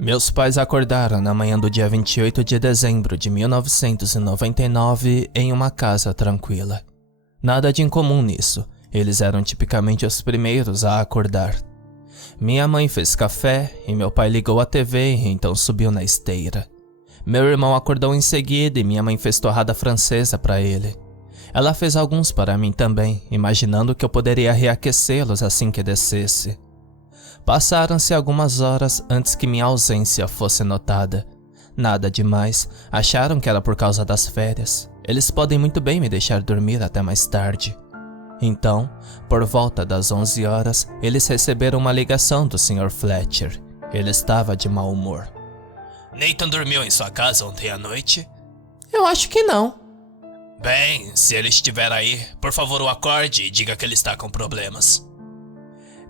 Meus pais acordaram na manhã do dia 28 de dezembro de 1999 em uma casa tranquila. Nada de incomum nisso, eles eram tipicamente os primeiros a acordar. Minha mãe fez café e meu pai ligou a TV e então subiu na esteira. Meu irmão acordou em seguida e minha mãe fez torrada francesa para ele. Ela fez alguns para mim também, imaginando que eu poderia reaquecê-los assim que descesse. Passaram-se algumas horas antes que minha ausência fosse notada. Nada demais, acharam que era por causa das férias. Eles podem muito bem me deixar dormir até mais tarde. Então, por volta das 11 horas, eles receberam uma ligação do Sr. Fletcher. Ele estava de mau humor. Nathan dormiu em sua casa ontem à noite? Eu acho que não. Bem, se ele estiver aí, por favor o acorde e diga que ele está com problemas.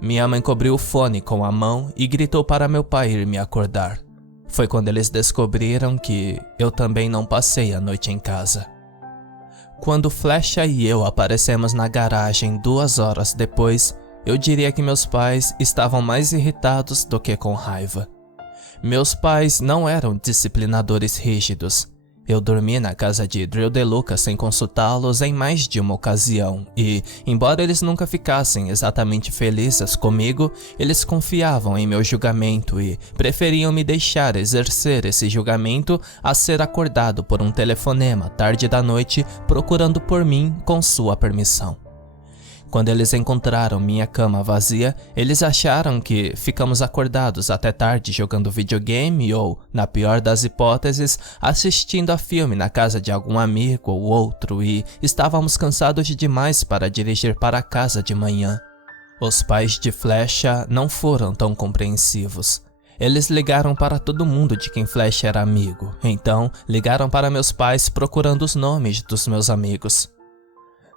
Minha mãe cobriu o fone com a mão e gritou para meu pai ir me acordar. Foi quando eles descobriram que eu também não passei a noite em casa. Quando Flecha e eu aparecemos na garagem 2 horas depois, eu diria que meus pais estavam mais irritados do que com raiva. Meus pais não eram disciplinadores rígidos. Eu dormi na casa de Drew DeLuca sem consultá-los em mais de uma ocasião e, embora eles nunca ficassem exatamente felizes comigo, eles confiavam em meu julgamento e preferiam me deixar exercer esse julgamento a ser acordado por um telefonema tarde da noite procurando por mim com sua permissão. Quando eles encontraram minha cama vazia, eles acharam que ficamos acordados até tarde jogando videogame ou, na pior das hipóteses, assistindo a filme na casa de algum amigo ou outro e estávamos cansados demais para dirigir para casa de manhã. Os pais de Flecha não foram tão compreensivos. Eles ligaram para todo mundo de quem Flecha era amigo, então ligaram para meus pais procurando os nomes dos meus amigos.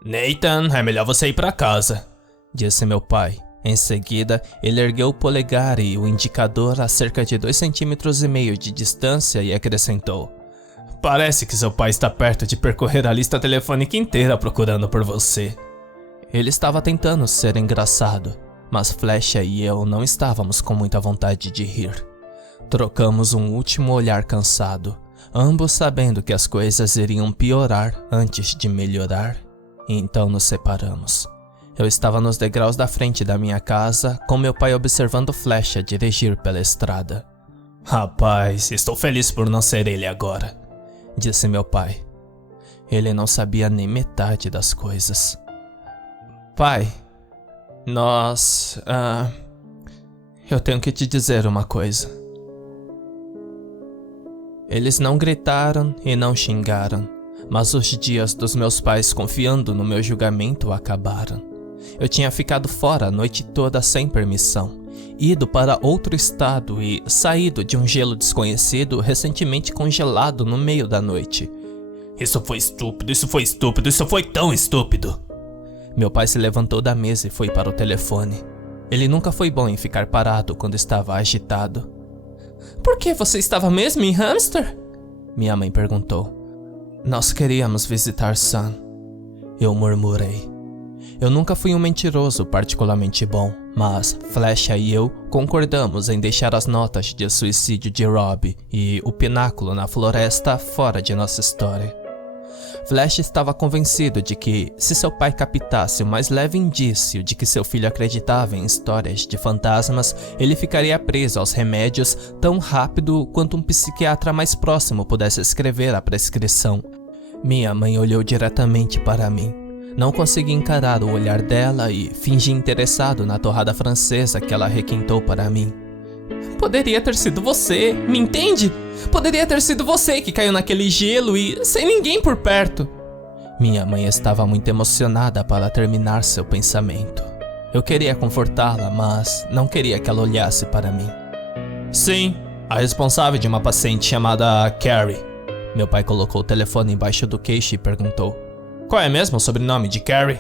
Nathan, é melhor você ir para casa, disse meu pai. Em seguida, ele ergueu o polegar e o indicador a cerca de 2,5 cm de distância e acrescentou. Parece que seu pai está perto de percorrer a lista telefônica inteira procurando por você. Ele estava tentando ser engraçado, mas Flecha e eu não estávamos com muita vontade de rir. Trocamos um último olhar cansado, ambos sabendo que as coisas iriam piorar antes de melhorar. E então nos separamos. Eu estava nos degraus da frente da minha casa, com meu pai observando Flecha dirigir pela estrada. Rapaz, estou feliz por não ser ele agora, disse meu pai. Ele não sabia nem metade das coisas. Pai, eu tenho que te dizer uma coisa. Eles não gritaram e não xingaram. Mas os dias dos meus pais confiando no meu julgamento acabaram. Eu tinha ficado fora a noite toda sem permissão, ido para outro estado e saído de um gelo desconhecido recentemente congelado no meio da noite. Isso foi estúpido, isso foi tão estúpido. Meu pai se levantou da mesa e foi para o telefone. Ele nunca foi bom em ficar parado quando estava agitado. Por que você estava mesmo em Hamster? Minha mãe perguntou. Nós queríamos visitar Sam, eu murmurei. Eu nunca fui um mentiroso particularmente bom, mas Flecha e eu concordamos em deixar as notas de suicídio de Rob e o pináculo na floresta fora de nossa história. Flecha estava convencido de que, se seu pai captasse o mais leve indício de que seu filho acreditava em histórias de fantasmas, ele ficaria preso aos remédios tão rápido quanto um psiquiatra mais próximo pudesse escrever a prescrição. Minha mãe olhou diretamente para mim. Não consegui encarar o olhar dela e fingi interessado na torrada francesa que ela requintou para mim. Poderia ter sido você, me entende? Poderia ter sido você que caiu naquele gelo e sem ninguém por perto. Minha mãe estava muito emocionada para terminar seu pensamento. Eu queria confortá-la, mas não queria que ela olhasse para mim. Sim, a responsável de uma paciente chamada Carrie. Meu pai colocou o telefone embaixo do queixo e perguntou. Qual é mesmo o sobrenome de Carrie?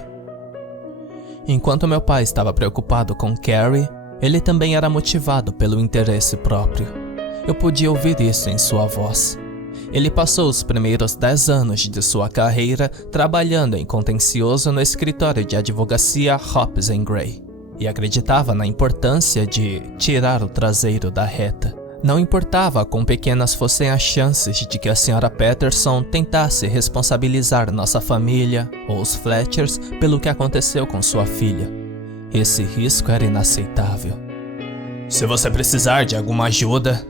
Enquanto meu pai estava preocupado com Carrie, ele também era motivado pelo interesse próprio. Eu podia ouvir isso em sua voz. Ele passou os primeiros 10 anos de sua carreira trabalhando em contencioso no escritório de advocacia Hobbs & Gray e acreditava na importância de tirar o traseiro da reta, Não importava quão pequenas fossem as chances de que a Sra. Patterson tentasse responsabilizar nossa família ou os Fletchers pelo que aconteceu com sua filha. Esse risco era inaceitável. Se você precisar de alguma ajuda,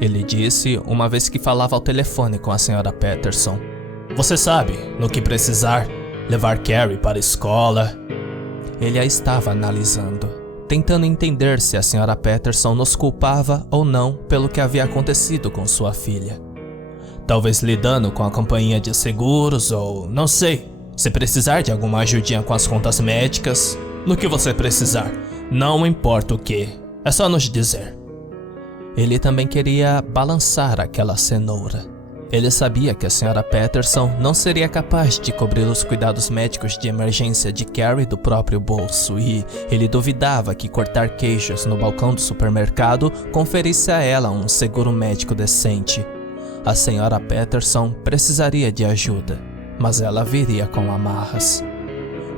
ele disse uma vez que falava ao telefone com a Sra. Patterson. Você sabe, no que precisar, levar Carrie para a escola. Ele a estava analisando, tentando entender se a Sra. Patterson nos culpava ou não pelo que havia acontecido com sua filha. Talvez lidando com a companhia de seguros ou, não sei, se precisar de alguma ajudinha com as contas médicas, no que você precisar, não importa o que, é só nos dizer. Ele também queria balançar aquela cenoura. Ele sabia que a Sra. Patterson não seria capaz de cobrir os cuidados médicos de emergência de Carrie do próprio bolso e ele duvidava que cortar queijos no balcão do supermercado conferisse a ela um seguro médico decente. A Sra. Patterson precisaria de ajuda, mas ela viria com amarras.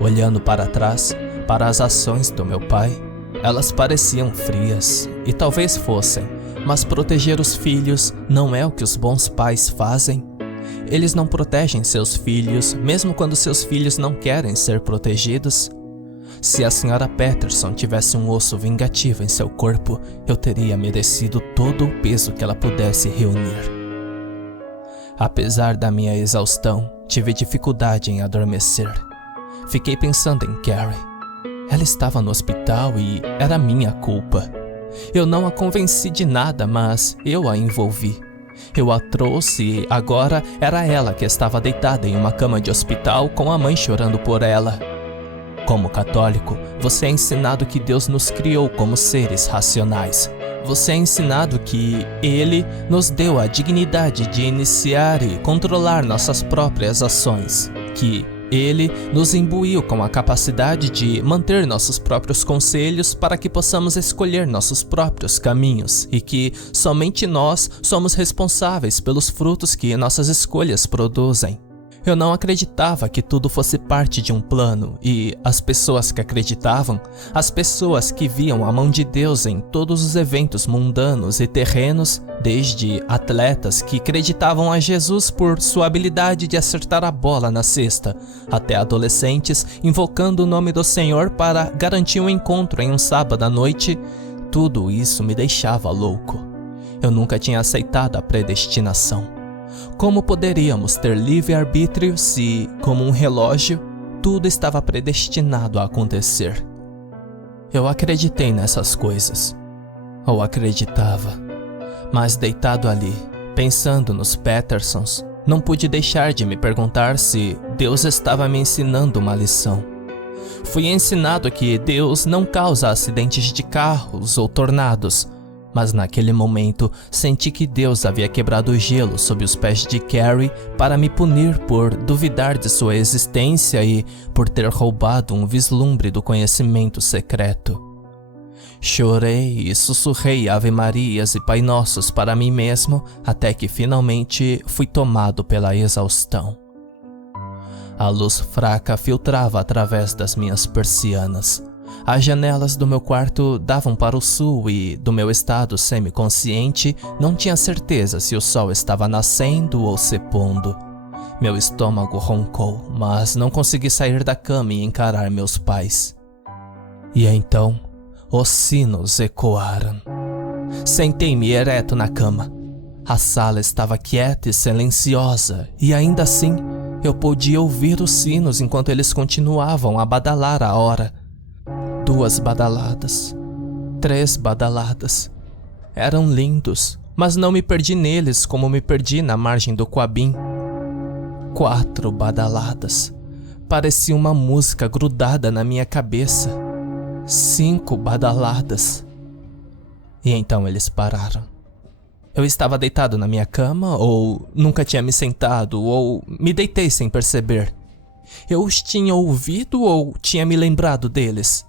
Olhando para trás, para as ações do meu pai, elas pareciam frias, e talvez fossem, mas proteger os filhos não é o que os bons pais fazem. Eles não protegem seus filhos, mesmo quando seus filhos não querem ser protegidos. Se a Sra. Patterson tivesse um osso vingativo em seu corpo, eu teria merecido todo o peso que ela pudesse reunir. Apesar da minha exaustão, tive dificuldade em adormecer. Fiquei pensando em Carrie. Ela estava no hospital e era minha culpa. Eu não a convenci de nada, mas eu a envolvi. Eu a trouxe e agora era ela que estava deitada em uma cama de hospital com a mãe chorando por ela. Como católico, você é ensinado que Deus nos criou como seres racionais. Você é ensinado que Ele nos deu a dignidade de iniciar e controlar nossas próprias ações, que Ele nos imbuiu com a capacidade de manter nossos próprios conselhos para que possamos escolher nossos próprios caminhos e que somente nós somos responsáveis pelos frutos que nossas escolhas produzem. Eu não acreditava que tudo fosse parte de um plano e as pessoas que acreditavam, as pessoas que viam a mão de Deus em todos os eventos mundanos e terrenos, desde atletas que acreditavam a Jesus por sua habilidade de acertar a bola na cesta, até adolescentes invocando o nome do Senhor para garantir um encontro em um sábado à noite, tudo isso me deixava louco. Eu nunca tinha aceitado a predestinação. Como poderíamos ter livre-arbítrio se, como um relógio, tudo estava predestinado a acontecer? Eu acreditei nessas coisas. Ou acreditava. Mas deitado ali, pensando nos Pattersons, não pude deixar de me perguntar se Deus estava me ensinando uma lição. Fui ensinado que Deus não causa acidentes de carros ou tornados, mas naquele momento senti que Deus havia quebrado o gelo sob os pés de Carrie para me punir por duvidar de sua existência e por ter roubado um vislumbre do conhecimento secreto. Chorei e sussurrei ave-marias e pai nossos para mim mesmo até que finalmente fui tomado pela exaustão. A luz fraca filtrava através das minhas persianas. As janelas do meu quarto davam para o sul e, do meu estado semiconsciente, não tinha certeza se o sol estava nascendo ou se pondo. Meu estômago roncou, mas não consegui sair da cama e encarar meus pais. E então, os sinos ecoaram. Sentei-me ereto na cama. A sala estava quieta e silenciosa, e ainda assim, eu podia ouvir os sinos enquanto eles continuavam a badalar a hora. 2 badaladas, 3 badaladas. Eram lindos, mas não me perdi neles como me perdi na margem do Quabim. 4 badaladas. Parecia uma música grudada na minha cabeça. 5 badaladas. E então eles pararam. Eu estava deitado na minha cama, ou nunca tinha me sentado, ou me deitei sem perceber. Eu os tinha ouvido ou tinha me lembrado deles?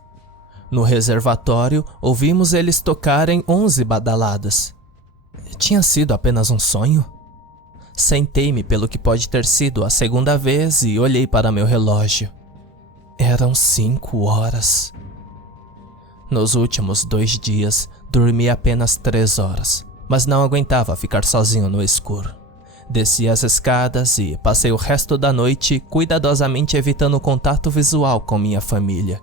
No reservatório, ouvimos eles tocarem 11 badaladas. Tinha sido apenas um sonho? Sentei-me pelo que pode ter sido a segunda vez e olhei para meu relógio. Eram 5 horas. Nos últimos 2 dias, dormi apenas 3 horas, mas não aguentava ficar sozinho no escuro. Desci as escadas e passei o resto da noite cuidadosamente evitando contato visual com minha família.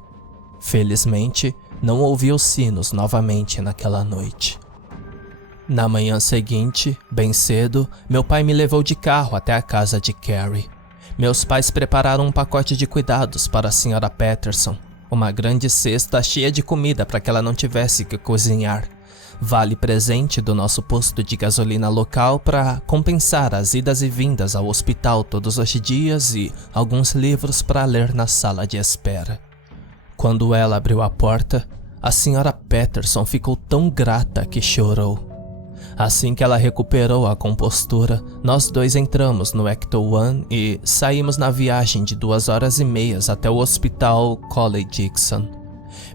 Felizmente, não ouvi os sinos novamente naquela noite. Na manhã seguinte, bem cedo, meu pai me levou de carro até a casa de Carrie. Meus pais prepararam um pacote de cuidados para a Sra. Patterson, uma grande cesta cheia de comida para que ela não tivesse que cozinhar. Vale presente do nosso posto de gasolina local para compensar as idas e vindas ao hospital todos os dias e alguns livros para ler na sala de espera. Quando ela abriu a porta, a Sra. Patterson ficou tão grata que chorou. Assim que ela recuperou a compostura, nós dois entramos no Ecto One e saímos na viagem de 2h30 até o hospital Colley Dixon.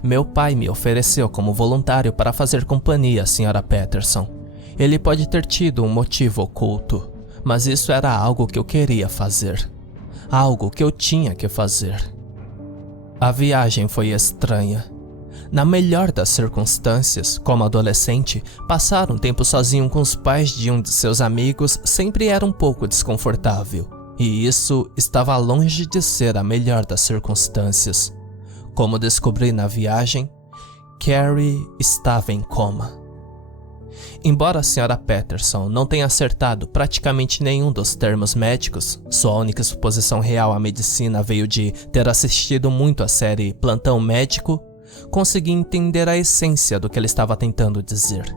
Meu pai me ofereceu como voluntário para fazer companhia à Sra. Patterson. Ele pode ter tido um motivo oculto, mas isso era algo que eu queria fazer. Algo que eu tinha que fazer. A viagem foi estranha. Na melhor das circunstâncias, como adolescente, passar um tempo sozinho com os pais de um de seus amigos sempre era um pouco desconfortável. E isso estava longe de ser a melhor das circunstâncias. Como descobri na viagem, Carrie estava em coma. Embora a Sra. Patterson não tenha acertado praticamente nenhum dos termos médicos, sua única suposição real à medicina veio de ter assistido muito a série Plantão Médico, consegui entender a essência do que ele estava tentando dizer.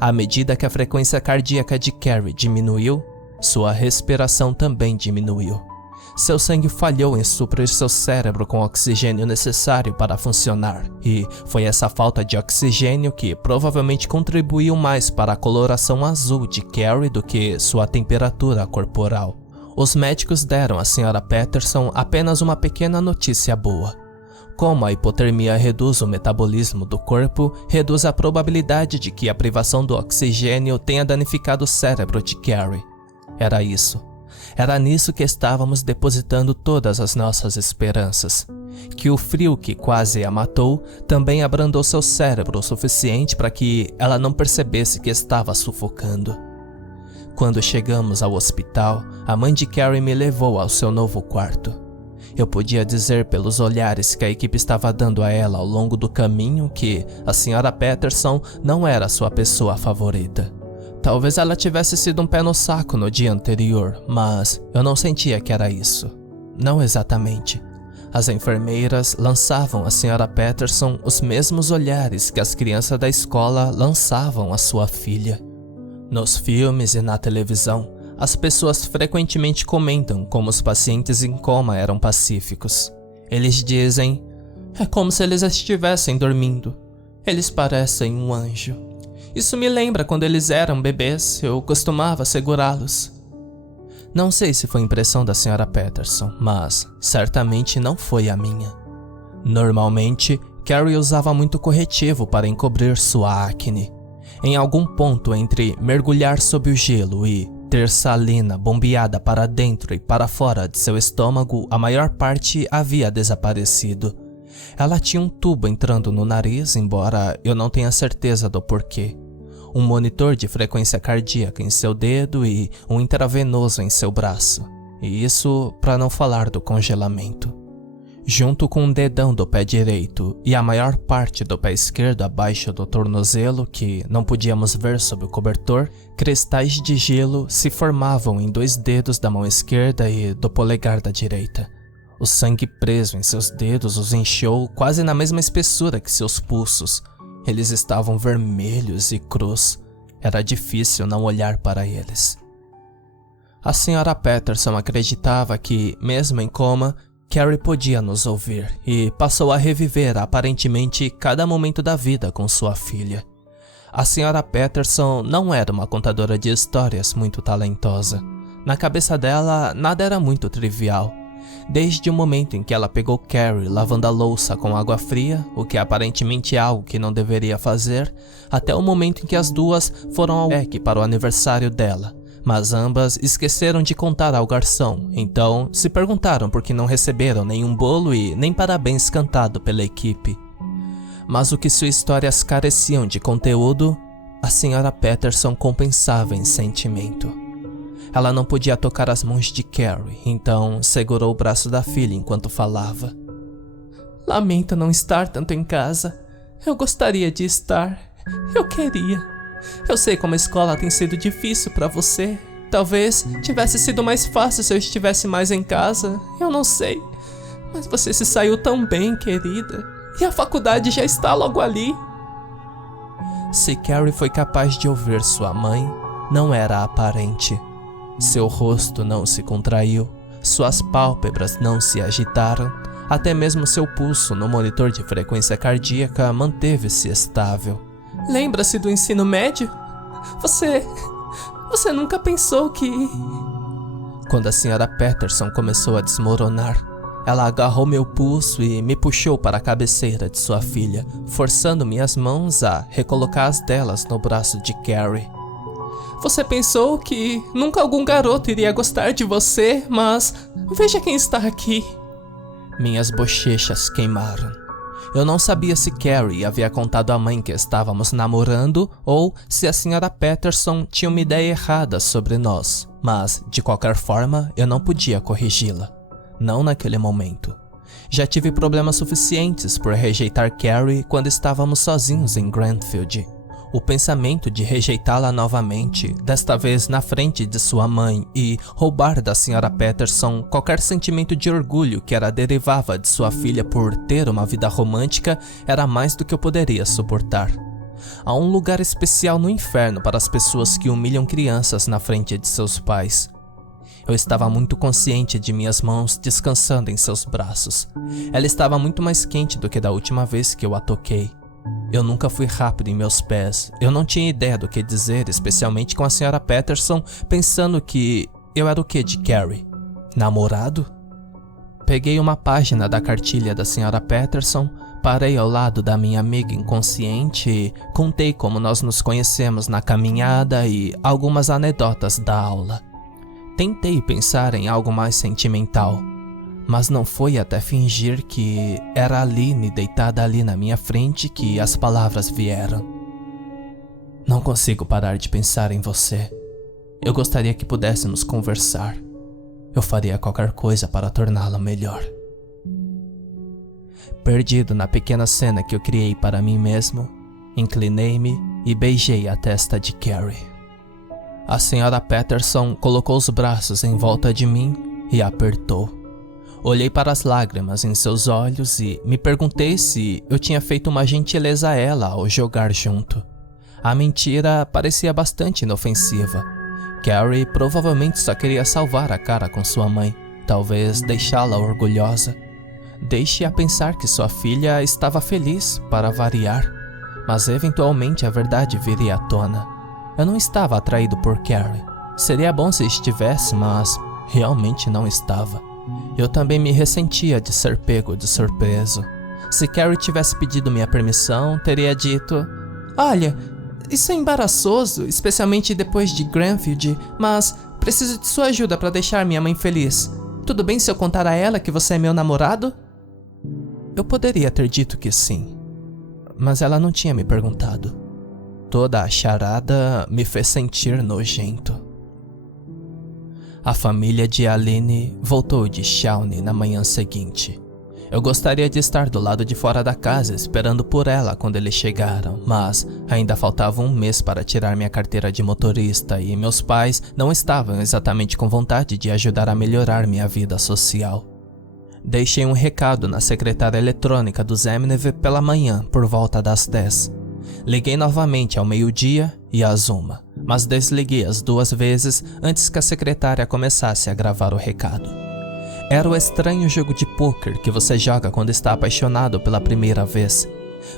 À medida que a frequência cardíaca de Carrie diminuiu, sua respiração também diminuiu. Seu sangue falhou em suprir seu cérebro com o oxigênio necessário para funcionar, e foi essa falta de oxigênio que provavelmente contribuiu mais para a coloração azul de Carrie do que sua temperatura corporal. Os médicos deram à Sra. Patterson apenas uma pequena notícia boa. Como a hipotermia reduz o metabolismo do corpo, reduz a probabilidade de que a privação do oxigênio tenha danificado o cérebro de Carrie. Era isso. Era nisso que estávamos depositando todas as nossas esperanças. Que o frio que quase a matou também abrandou seu cérebro o suficiente para que ela não percebesse que estava sufocando. Quando chegamos ao hospital, a mãe de Carrie me levou ao seu novo quarto. Eu podia dizer pelos olhares que a equipe estava dando a ela ao longo do caminho que a Sra. Patterson não era sua pessoa favorita. Talvez ela tivesse sido um pé no saco no dia anterior, mas eu não sentia que era isso. Não exatamente. As enfermeiras lançavam à Sra. Patterson os mesmos olhares que as crianças da escola lançavam à sua filha. Nos filmes e na televisão, as pessoas frequentemente comentam como os pacientes em coma eram pacíficos. Eles dizem, é como se eles estivessem dormindo. Eles parecem um anjo. Isso me lembra quando eles eram bebês, eu costumava segurá-los. Não sei se foi impressão da Sra. Patterson, mas certamente não foi a minha. Normalmente, Carrie usava muito corretivo para encobrir sua acne. Em algum ponto entre mergulhar sob o gelo e ter salina bombeada para dentro e para fora de seu estômago, a maior parte havia desaparecido. Ela tinha um tubo entrando no nariz, embora eu não tenha certeza do porquê. Um monitor de frequência cardíaca em seu dedo e um intravenoso em seu braço. E isso para não falar do congelamento. Junto com um dedão do pé direito e a maior parte do pé esquerdo abaixo do tornozelo, que não podíamos ver sob o cobertor, cristais de gelo se formavam em 2 dedos da mão esquerda e do polegar da direita. O sangue preso em seus dedos os inchou quase na mesma espessura que seus pulsos. Eles estavam vermelhos e crus. Era difícil não olhar para eles. A Sra. Patterson acreditava que, mesmo em coma, Carrie podia nos ouvir e passou a reviver aparentemente cada momento da vida com sua filha. A Sra. Patterson não era uma contadora de histórias muito talentosa. Na cabeça dela, nada era muito trivial. Desde o momento em que ela pegou Carrie lavando a louça com água fria, o que aparentemente é algo que não deveria fazer, até o momento em que as duas foram ao EC para o aniversário dela. Mas ambas esqueceram de contar ao garçom, então se perguntaram por que não receberam nenhum bolo e nem parabéns cantado pela equipe. Mas o que suas histórias careciam de conteúdo, a Sra. Patterson compensava em sentimento. Ela não podia tocar as mãos de Carrie, então segurou o braço da filha enquanto falava. Lamento não estar tanto em casa. Eu gostaria de estar. Eu queria. Eu sei como a escola tem sido difícil para você. Talvez tivesse sido mais fácil se eu estivesse mais em casa. Eu não sei. Mas você se saiu tão bem, querida. E a faculdade já está logo ali. Se Carrie foi capaz de ouvir sua mãe, não era aparente. Seu rosto não se contraiu, suas pálpebras não se agitaram, até mesmo seu pulso no monitor de frequência cardíaca manteve-se estável. Lembra-se do ensino médio? Você nunca pensou que... Quando a Sra. Patterson começou a desmoronar, ela agarrou meu pulso e me puxou para a cabeceira de sua filha, forçando minhas mãos a recolocar as delas no braço de Carrie. Você pensou que nunca algum garoto iria gostar de você, mas veja quem está aqui. Minhas bochechas queimaram. Eu não sabia se Carrie havia contado à mãe que estávamos namorando ou se a Sra. Patterson tinha uma ideia errada sobre nós, mas, de qualquer forma, eu não podia corrigi-la. Não naquele momento. Já tive problemas suficientes por rejeitar Carrie quando estávamos sozinhos em Grandfield. O pensamento de rejeitá-la novamente, desta vez na frente de sua mãe, e roubar da Sra. Patterson qualquer sentimento de orgulho que ela derivava de sua filha por ter uma vida romântica, era mais do que eu poderia suportar. Há um lugar especial no inferno para as pessoas que humilham crianças na frente de seus pais. Eu estava muito consciente de minhas mãos descansando em seus braços. Ela estava muito mais quente do que da última vez que eu a toquei. Eu nunca fui rápido em meus pés. Eu não tinha ideia do que dizer, especialmente com a Sra. Patterson, pensando que eu era o que de Carrie? Namorado? Peguei uma página da cartilha da Sra. Patterson, parei ao lado da minha amiga inconsciente e contei como nós nos conhecemos na caminhada e algumas anedotas da aula. Tentei pensar em algo mais sentimental, mas não foi até fingir que era a Aline deitada ali na minha frente que as palavras vieram. Não consigo parar de pensar em você. Eu gostaria que pudéssemos conversar. Eu faria qualquer coisa para torná-la melhor. Perdido na pequena cena que eu criei para mim mesmo, inclinei-me e beijei a testa de Carrie. A Sra. Patterson colocou os braços em volta de mim e apertou. Olhei para as lágrimas em seus olhos e me perguntei se eu tinha feito uma gentileza a ela ao jogar junto. A mentira parecia bastante inofensiva. Carrie provavelmente só queria salvar a cara com sua mãe, talvez deixá-la orgulhosa. Deixe-a pensar que sua filha estava feliz, para variar, mas eventualmente a verdade viria à tona. Eu não estava atraído por Carrie. Seria bom se estivesse, mas realmente não estava. Eu também me ressentia de ser pego de surpreso. Se Carrie tivesse pedido minha permissão, teria dito: olha, isso é embaraçoso, especialmente depois de Grandfield, mas preciso de sua ajuda para deixar minha mãe feliz. Tudo bem se eu contar a ela que você é meu namorado? Eu poderia ter dito que sim, mas ela não tinha me perguntado. Toda a charada me fez sentir nojento. A família de Aline voltou de Shawnee na manhã seguinte. Eu gostaria de estar do lado de fora da casa esperando por ela quando eles chegaram, mas ainda faltava um mês para tirar minha carteira de motorista e meus pais não estavam exatamente com vontade de ajudar a melhorar minha vida social. Deixei um recado na secretária eletrônica do Zemnev pela manhã por volta das 10. Liguei novamente ao meio-dia e às 1, mas desliguei as 2 vezes antes que a secretária começasse a gravar o recado. Era o estranho jogo de pôquer que você joga quando está apaixonado pela primeira vez.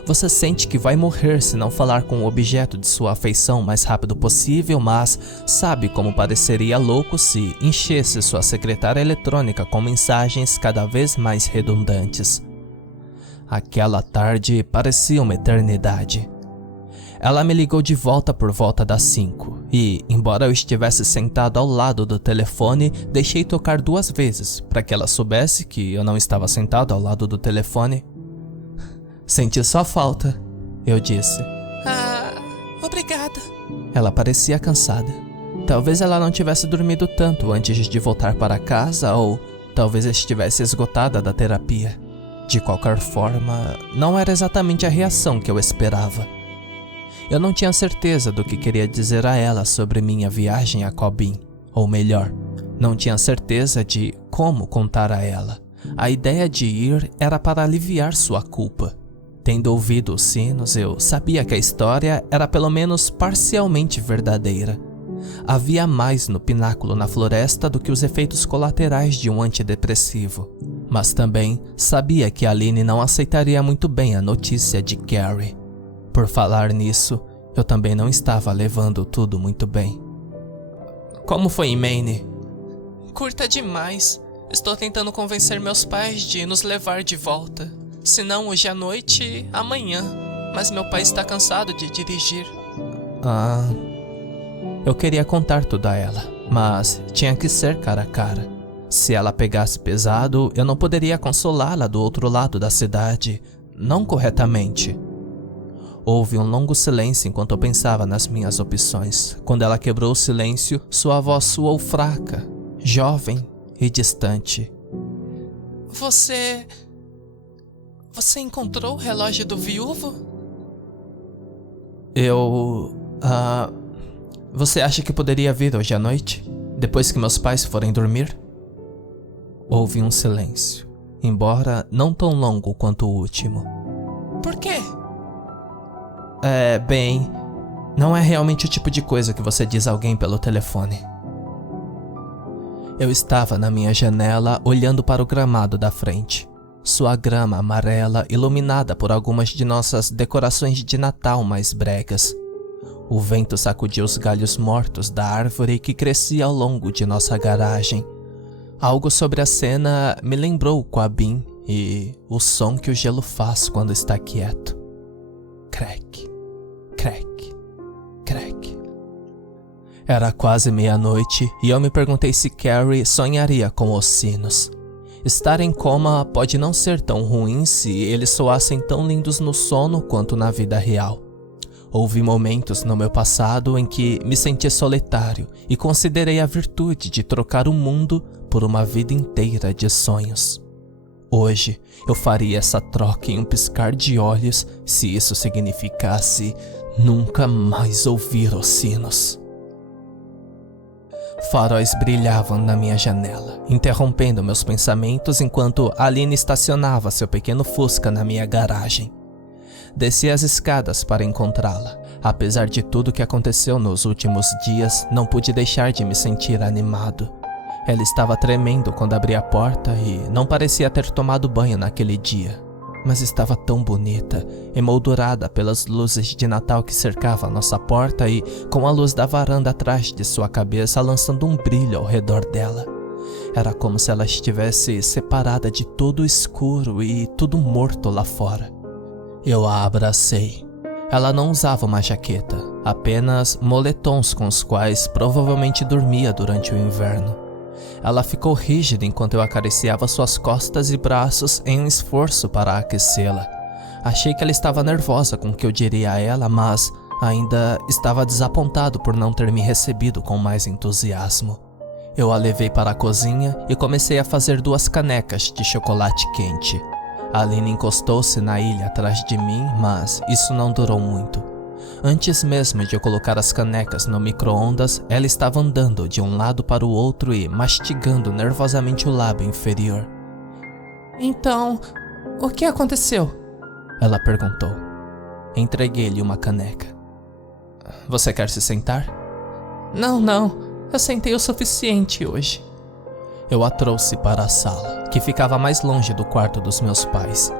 Você sente que vai morrer se não falar com o objeto de sua afeição o mais rápido possível, mas sabe como pareceria louco se enchesse sua secretária eletrônica com mensagens cada vez mais redundantes. Aquela tarde parecia uma eternidade. Ela me ligou de volta por volta das 5 e, embora eu estivesse sentado ao lado do telefone, deixei tocar 2 vezes para que ela soubesse que eu não estava sentado ao lado do telefone. Senti sua falta, eu disse. Ah, obrigada. Ela parecia cansada. Talvez ela não tivesse dormido tanto antes de voltar para casa ou talvez estivesse esgotada da terapia. De qualquer forma, não era exatamente a reação que eu esperava. Eu não tinha certeza do que queria dizer a ela sobre minha viagem a Cobim. Ou melhor, não tinha certeza de como contar a ela. A ideia de ir era para aliviar sua culpa. Tendo ouvido os sinos, eu sabia que a história era pelo menos parcialmente verdadeira. Havia mais no pináculo na floresta do que os efeitos colaterais de um antidepressivo. Mas também sabia que Aline não aceitaria muito bem a notícia de Carrie. Por falar nisso, eu também não estava levando tudo muito bem. Como foi em Maine? Curta demais. Estou tentando convencer meus pais de nos levar de volta. Se não hoje à noite, amanhã. Mas meu pai está cansado de dirigir. Eu queria contar tudo a ela, mas tinha que ser cara a cara. Se ela pegasse pesado, eu não poderia consolá-la do outro lado da cidade, não corretamente. Houve um longo silêncio enquanto eu pensava nas minhas opções. Quando ela quebrou o silêncio, sua voz soou fraca, jovem e distante. Você encontrou o relógio do viúvo? Você acha que poderia vir hoje à noite? Depois que meus pais forem dormir? Houve um silêncio, embora não tão longo quanto o último. Por quê? Bem, não é realmente o tipo de coisa que você diz a alguém pelo telefone. Eu estava na minha janela olhando para o gramado da frente. Sua grama amarela iluminada por algumas de nossas decorações de Natal mais bregas. O vento sacudia os galhos mortos da árvore que crescia ao longo de nossa garagem. Algo sobre a cena me lembrou Cobim e o som que o gelo faz quando está quieto. Crack, crack, crack. Era quase meia-noite e eu me perguntei se Carrie sonharia com os sinos. Estar em coma pode não ser tão ruim se eles soassem tão lindos no sono quanto na vida real. Houve momentos no meu passado em que me senti solitário e considerei a virtude de trocar o mundo por uma vida inteira de sonhos. Hoje, eu faria essa troca em um piscar de olhos se isso significasse nunca mais ouvir os sinos. Faróis brilhavam na minha janela, interrompendo meus pensamentos enquanto Aline estacionava seu pequeno Fusca na minha garagem. Desci as escadas para encontrá-la. Apesar de tudo que aconteceu nos últimos dias, não pude deixar de me sentir animado. Ela estava tremendo quando abri a porta e não parecia ter tomado banho naquele dia. Mas estava tão bonita, emoldurada pelas luzes de Natal que cercavam a nossa porta e com a luz da varanda atrás de sua cabeça lançando um brilho ao redor dela. Era como se ela estivesse separada de todo o escuro e tudo morto lá fora. Eu a abracei. Ela não usava uma jaqueta, apenas moletons com os quais provavelmente dormia durante o inverno. Ela ficou rígida enquanto eu acariciava suas costas e braços em um esforço para aquecê-la. Achei que ela estava nervosa com o que eu diria a ela, mas ainda estava desapontado por não ter me recebido com mais entusiasmo. Eu a levei para a cozinha e comecei a fazer 2 canecas de chocolate quente. A Aline encostou-se na ilha atrás de mim, mas isso não durou muito. Antes mesmo de eu colocar as canecas no micro-ondas, ela estava andando de um lado para o outro e mastigando nervosamente o lábio inferior. Então, o que aconteceu? Ela perguntou. Entreguei-lhe uma caneca. Você quer se sentar? Não. Eu sentei o suficiente hoje. Eu a trouxe para a sala, que ficava mais longe do quarto dos meus pais.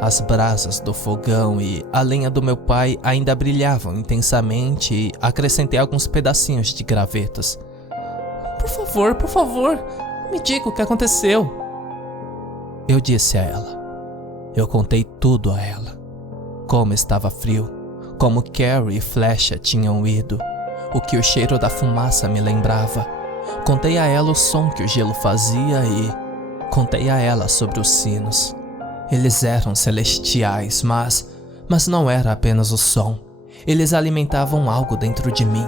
As brasas do fogão e a lenha do meu pai ainda brilhavam intensamente e acrescentei alguns pedacinhos de gravetos. Por favor, me diga o que aconteceu. Eu disse a ela. Eu contei tudo a ela. Como estava frio, como Carrie e Flecha tinham ido, o que o cheiro da fumaça me lembrava. Contei a ela o som que o gelo fazia e contei a ela sobre os sinos. Eles eram celestiais, mas não era apenas o som. Eles alimentavam algo dentro de mim.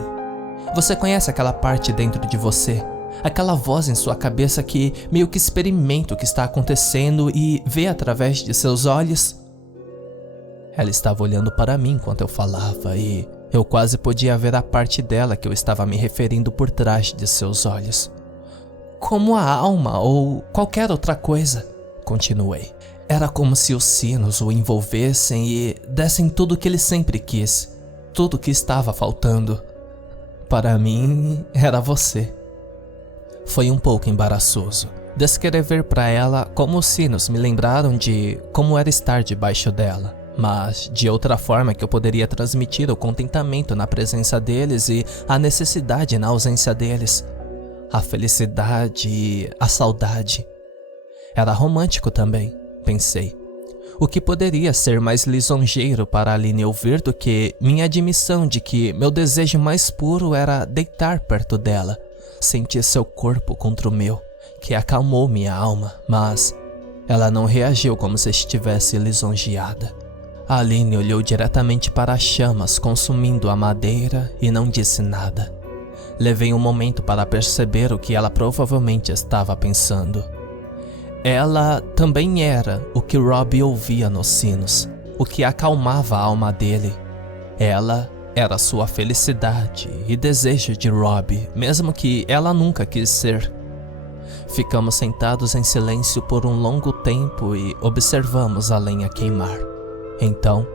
Você conhece aquela parte dentro de você? Aquela voz em sua cabeça que meio que experimenta o que está acontecendo e vê através de seus olhos? Ela estava olhando para mim enquanto eu falava e eu quase podia ver a parte dela que eu estava me referindo por trás de seus olhos. Como a alma ou qualquer outra coisa, continuei. Era como se os sinos o envolvessem e dessem tudo o que ele sempre quis, tudo o que estava faltando. Para mim, era você. Foi um pouco embaraçoso descrever para ela como os sinos me lembraram de como era estar debaixo dela, mas de outra forma que eu poderia transmitir o contentamento na presença deles e a necessidade na ausência deles, a felicidade e a saudade. Era romântico também, pensei. O que poderia ser mais lisonjeiro para Aline ouvir do que minha admissão de que meu desejo mais puro era deitar perto dela, sentir seu corpo contra o meu, que acalmou minha alma, mas ela não reagiu como se estivesse lisonjeada. Aline olhou diretamente para as chamas consumindo a madeira e não disse nada. Levei um momento para perceber o que ela provavelmente estava pensando. Ela também era o que Rob ouvia nos sinos, o que acalmava a alma dele. Ela era sua felicidade e desejo de Rob, mesmo que ela nunca quis ser. Ficamos sentados em silêncio por um longo tempo e observamos a lenha queimar. Então,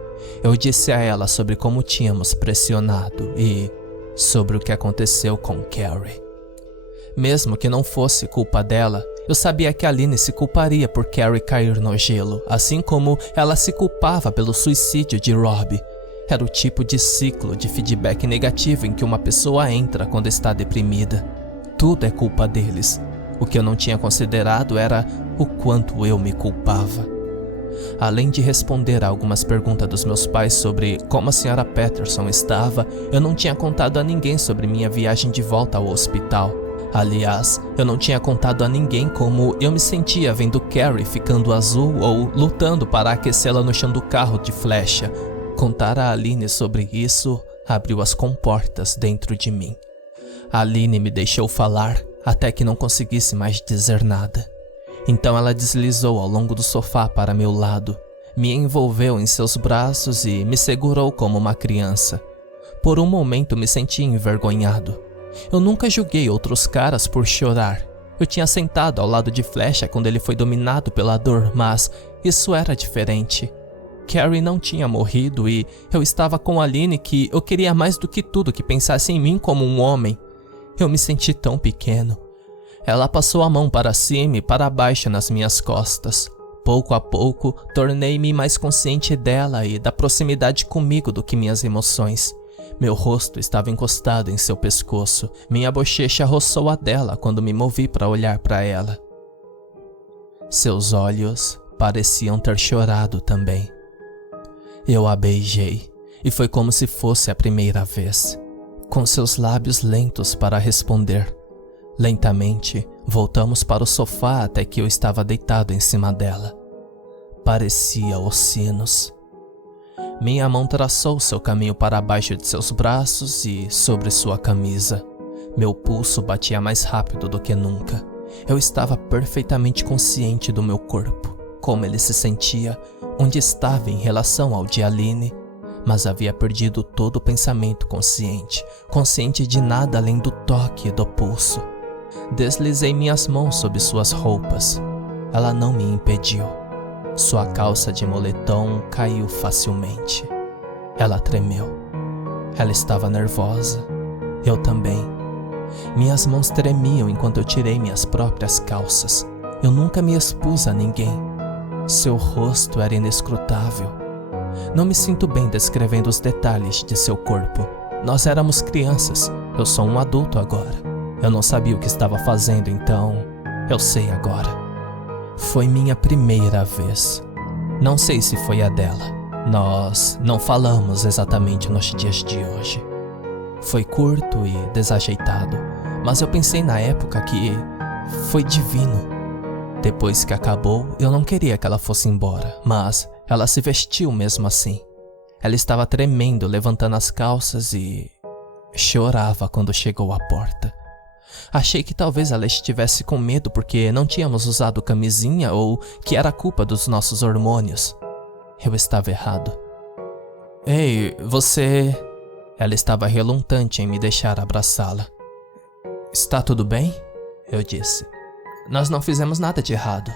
eu disse a ela sobre como tínhamos pressionado e sobre o que aconteceu com Carrie. Mesmo que não fosse culpa dela, eu sabia que Aline se culparia por Carrie cair no gelo, assim como ela se culpava pelo suicídio de Rob. Era o tipo de ciclo de feedback negativo em que uma pessoa entra quando está deprimida. Tudo é culpa deles. O que eu não tinha considerado era o quanto eu me culpava. Além de responder a algumas perguntas dos meus pais sobre como a Sra. Patterson estava, eu não tinha contado a ninguém sobre minha viagem de volta ao hospital. Aliás, eu não tinha contado a ninguém como eu me sentia vendo Carrie ficando azul ou lutando para aquecê-la no chão do carro de flecha. Contar a Aline sobre isso abriu as comportas dentro de mim. A Aline me deixou falar até que não conseguisse mais dizer nada. Então ela deslizou ao longo do sofá para meu lado, me envolveu em seus braços e me segurou como uma criança. Por um momento me senti envergonhado. Eu nunca julguei outros caras por chorar. Eu tinha sentado ao lado de Flecha quando ele foi dominado pela dor, mas isso era diferente. Carrie não tinha morrido e eu estava com Aline que eu queria mais do que tudo que pensasse em mim como um homem. Eu me senti tão pequeno. Ela passou a mão para cima e para baixo nas minhas costas. Pouco a pouco, tornei-me mais consciente dela e da proximidade comigo do que minhas emoções. Meu rosto estava encostado em seu pescoço. Minha bochecha roçou a dela quando me movi para olhar para ela. Seus olhos pareciam ter chorado também. Eu a beijei, e foi como se fosse a primeira vez, com seus lábios lentos para responder. Lentamente, voltamos para o sofá até que eu estava deitado em cima dela. Parecia os sinos. Minha mão traçou seu caminho para baixo de seus braços e sobre sua camisa. Meu pulso batia mais rápido do que nunca. Eu estava perfeitamente consciente do meu corpo, como ele se sentia, onde estava em relação ao de Aline, mas havia perdido todo o pensamento consciente de nada além do toque e do pulso. Deslizei minhas mãos sob suas roupas. Ela não me impediu. Sua calça de moletom caiu facilmente. Ela tremeu. Ela estava nervosa. Eu também. Minhas mãos tremiam enquanto eu tirei minhas próprias calças. Eu nunca me expus a ninguém. Seu rosto era inescrutável. Não me sinto bem descrevendo os detalhes de seu corpo. Nós éramos crianças. Eu sou um adulto agora. Eu não sabia o que estava fazendo, então eu sei agora. Foi minha primeira vez. Não sei se foi a dela. Nós não falamos exatamente nos dias de hoje. Foi curto e desajeitado, mas eu pensei na época que foi divino. Depois que acabou, eu não queria que ela fosse embora, mas ela se vestiu mesmo assim. Ela estava tremendo, levantando as calças e chorava quando chegou à porta. Achei que talvez ela estivesse com medo porque não tínhamos usado camisinha ou que era culpa dos nossos hormônios. Eu estava errado. Ei, você... Ela estava relutante em me deixar abraçá-la. Está tudo bem? Eu disse. Nós não fizemos nada de errado.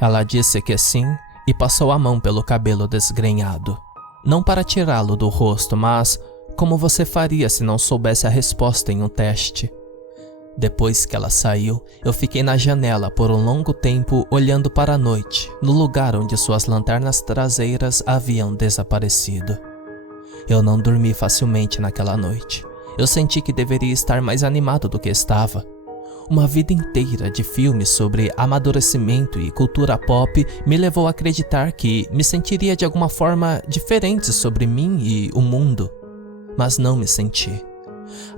Ela disse que sim e passou a mão pelo cabelo desgrenhado. Não para tirá-lo do rosto, mas como você faria se não soubesse a resposta em um teste. Depois que ela saiu, eu fiquei na janela por um longo tempo olhando para a noite, no lugar onde suas lanternas traseiras haviam desaparecido. Eu não dormi facilmente naquela noite. Eu senti que deveria estar mais animado do que estava. Uma vida inteira de filmes sobre amadurecimento e cultura pop me levou a acreditar que me sentiria de alguma forma diferente sobre mim e o mundo. Mas não me senti.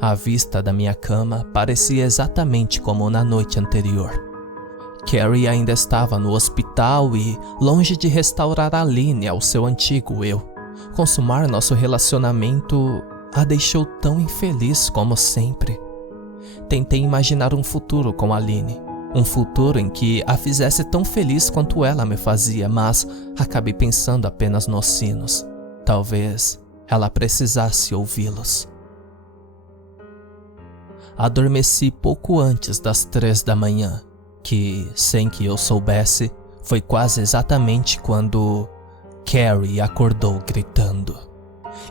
A vista da minha cama parecia exatamente como na noite anterior. Carrie ainda estava no hospital e, longe de restaurar a Aline ao seu antigo eu, consumar nosso relacionamento a deixou tão infeliz como sempre. Tentei imaginar um futuro com a Aline, um futuro em que a fizesse tão feliz quanto ela me fazia, mas acabei pensando apenas nos sinos. Talvez ela precisasse ouvi-los. Adormeci pouco antes das 3 da manhã, que, sem que eu soubesse, foi quase exatamente quando Carrie acordou gritando.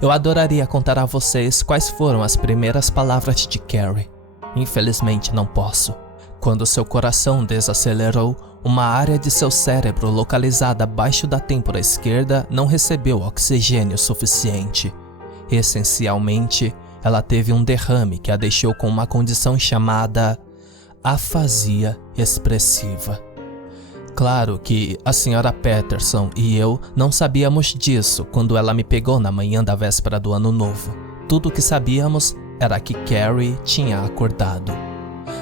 Eu adoraria contar a vocês quais foram as primeiras palavras de Carrie. Infelizmente não posso. Quando seu coração desacelerou, uma área de seu cérebro localizada abaixo da têmpora esquerda não recebeu oxigênio suficiente. Essencialmente, ela teve um derrame que a deixou com uma condição chamada afasia expressiva. Claro que a Sra. Patterson e eu não sabíamos disso quando ela me pegou na manhã da véspera do ano novo. Tudo o que sabíamos era que Carrie tinha acordado.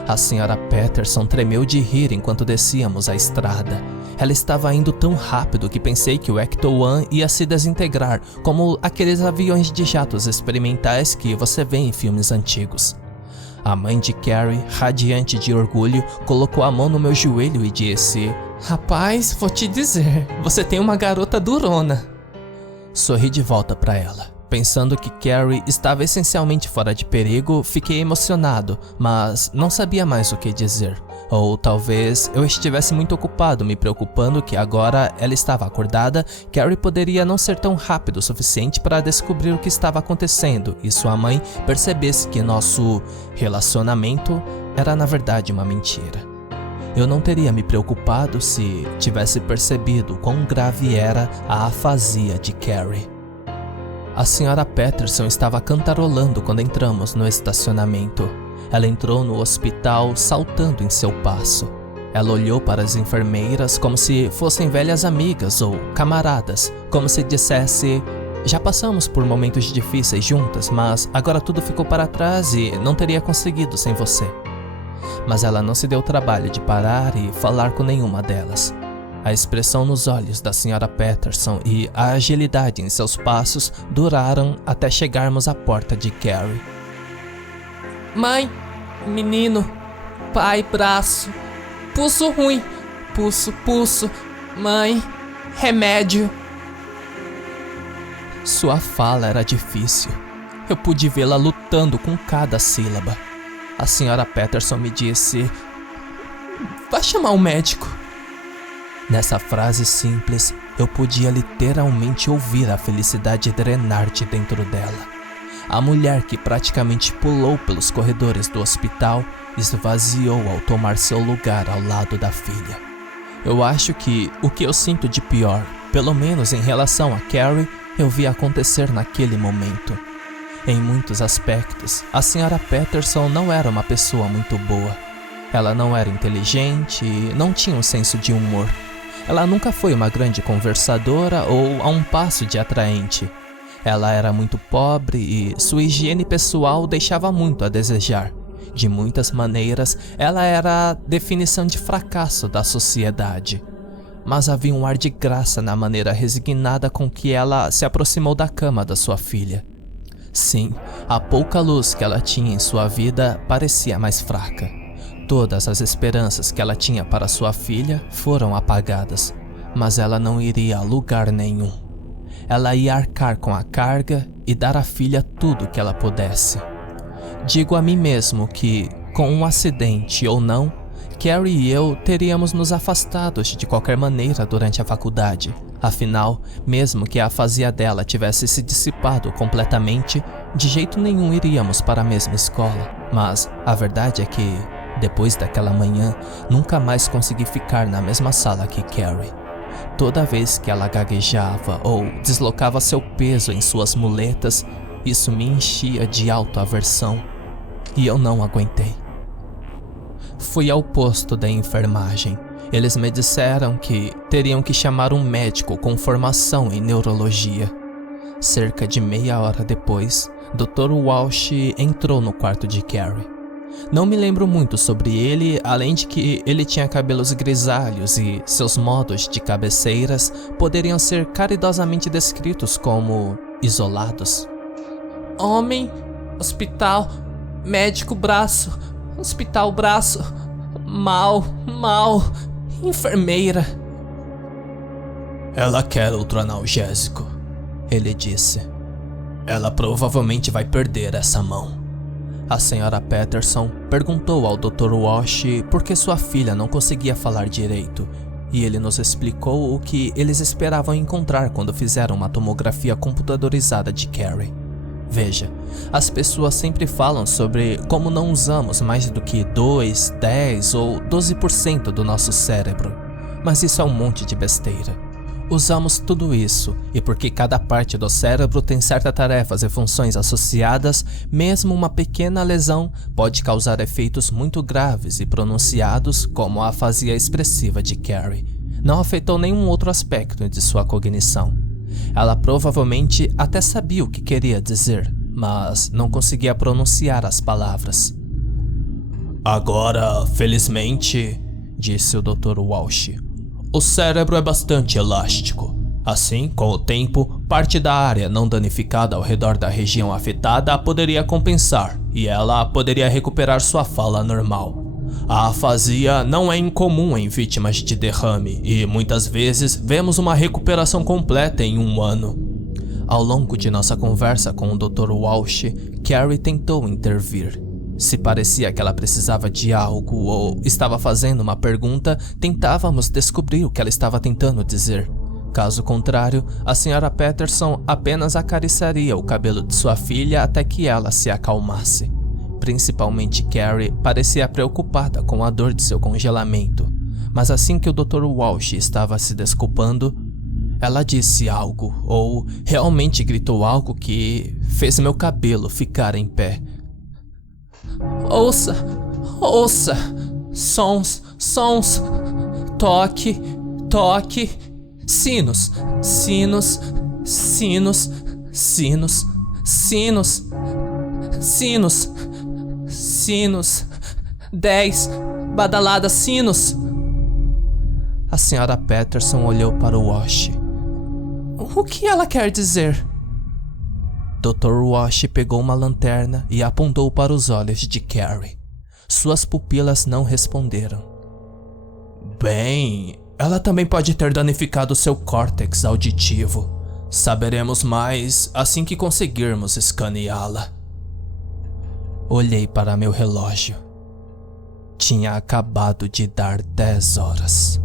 A Sra. Patterson tremeu de rir enquanto descíamos a estrada. Ela estava indo tão rápido que pensei que o Ecto-1 ia se desintegrar, como aqueles aviões de jatos experimentais que você vê em filmes antigos. A mãe de Carrie, radiante de orgulho, colocou a mão no meu joelho e disse: "Rapaz, vou te dizer, você tem uma garota durona." Sorri de volta para ela. Pensando que Carrie estava essencialmente fora de perigo, fiquei emocionado, mas não sabia mais o que dizer. Ou talvez eu estivesse muito ocupado me preocupando que agora ela estava acordada, Carrie poderia não ser tão rápido o suficiente para descobrir o que estava acontecendo e sua mãe percebesse que nosso relacionamento era na verdade uma mentira. Eu não teria me preocupado se tivesse percebido quão grave era a afasia de Carrie. A Sra. Patterson estava cantarolando quando entramos no estacionamento. Ela entrou no hospital saltando em seu passo. Ela olhou para as enfermeiras como se fossem velhas amigas ou camaradas, como se dissesse: "Já passamos por momentos difíceis juntas, mas agora tudo ficou para trás e não teria conseguido sem você." Mas ela não se deu o trabalho de parar e falar com nenhuma delas. A expressão nos olhos da Sra. Patterson e a agilidade em seus passos duraram até chegarmos à porta de Carrie. "Mãe, menino, pai, braço, pulso ruim, pulso, mãe, remédio." Sua fala era difícil. Eu pude vê-la lutando com cada sílaba. A Sra. Patterson me disse: "Vai chamar um médico." Nessa frase simples, eu podia literalmente ouvir a felicidade drenar de dentro dela. A mulher que praticamente pulou pelos corredores do hospital esvaziou ao tomar seu lugar ao lado da filha. Eu acho que o que eu sinto de pior, pelo menos em relação a Carrie, eu vi acontecer naquele momento. Em muitos aspectos, a Sra. Patterson não era uma pessoa muito boa. Ela não era inteligente e não tinha um senso de humor. Ela nunca foi uma grande conversadora ou a um passo de atraente. Ela era muito pobre e sua higiene pessoal deixava muito a desejar. De muitas maneiras, ela era a definição de fracasso da sociedade. Mas havia um ar de graça na maneira resignada com que ela se aproximou da cama da sua filha. Sim, a pouca luz que ela tinha em sua vida parecia mais fraca. Todas as esperanças que ela tinha para sua filha foram apagadas, mas ela não iria a lugar nenhum. Ela ia arcar com a carga e dar à filha tudo que ela pudesse. Digo a mim mesmo que, com um acidente ou não, Carrie e eu teríamos nos afastado de qualquer maneira durante a faculdade. Afinal, mesmo que a afasia dela tivesse se dissipado completamente, de jeito nenhum iríamos para a mesma escola. Mas a verdade é que, depois daquela manhã, nunca mais consegui ficar na mesma sala que Carrie. Toda vez que ela gaguejava ou deslocava seu peso em suas muletas, isso me enchia de autoaversão e eu não aguentei. Fui ao posto da enfermagem. Eles me disseram que teriam que chamar um médico com formação em neurologia. Cerca de meia hora depois, Dr. Walsh entrou no quarto de Carrie. Não me lembro muito sobre ele, além de que ele tinha cabelos grisalhos e seus modos de cabeceiras poderiam ser caridosamente descritos como isolados. Homem, hospital, médico braço, hospital braço, mal, enfermeira. Ela quer outro analgésico, ele disse. Ela provavelmente vai perder essa mão. A senhora Patterson perguntou ao Dr. Walsh por que sua filha não conseguia falar direito, e ele nos explicou o que eles esperavam encontrar quando fizeram uma tomografia computadorizada de Carrie. Veja, as pessoas sempre falam sobre como não usamos mais do que 2, 10 ou 12% do nosso cérebro, mas isso é um monte de besteira. Usamos tudo isso, e porque cada parte do cérebro tem certas tarefas e funções associadas, mesmo uma pequena lesão pode causar efeitos muito graves e pronunciados, como a afasia expressiva de Carrie. Não afetou nenhum outro aspecto de sua cognição. Ela provavelmente até sabia o que queria dizer, mas não conseguia pronunciar as palavras. Agora, felizmente, disse o Dr. Walsh, o cérebro é bastante elástico. Assim, com o tempo, parte da área não danificada ao redor da região afetada poderia compensar e ela poderia recuperar sua fala normal. A afasia não é incomum em vítimas de derrame e muitas vezes vemos uma recuperação completa em 1 ano. Ao longo de nossa conversa com o Dr. Walsh, Carrie tentou intervir. Se parecia que ela precisava de algo ou estava fazendo uma pergunta, tentávamos descobrir o que ela estava tentando dizer. Caso contrário, a senhora Patterson apenas acariciaria o cabelo de sua filha até que ela se acalmasse. Principalmente Carrie parecia preocupada com a dor de seu congelamento, mas assim que o Dr. Walsh estava se desculpando, ela disse algo, ou realmente gritou algo que fez meu cabelo ficar em pé. Ouça, sons, toque, sinos, 10, badaladas, sinos. A senhora Patterson olhou para o Walsh. O que ela quer dizer? Dr. Walsh pegou uma lanterna e apontou para os olhos de Carrie. Suas pupilas não responderam. Bem, ela também pode ter danificado seu córtex auditivo. Saberemos mais assim que conseguirmos escaneá-la. Olhei para meu relógio. Tinha acabado de dar 10 horas.